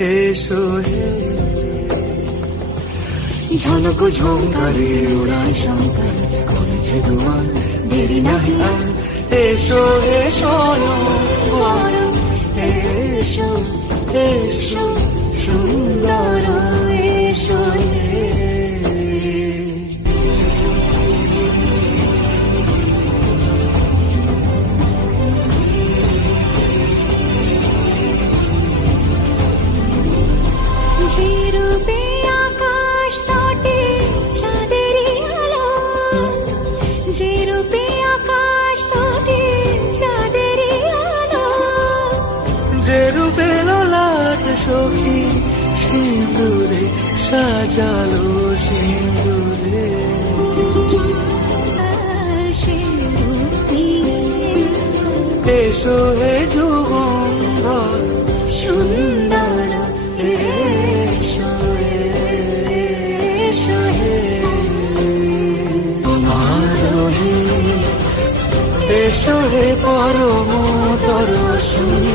এসো হে ঝলক ঝোঁকারে উড়ান শঙ্কারে করেছে দুয়ার দেরি নাহি আর এসো এসো এসো এসো সুন্দর এসো যে রূপে আকাশ তটে চাঁদেরই আলো, যে রূপে আকাশ তটে চাঁদেরই আলো, যে রূপে ললাট সখী সিঁদুরে সাজালো সিঁদুরে সে রূপে এসো হে যুগন্ধর সুন্দর এসো এসো হে এসো হে পরমতর সুন্দর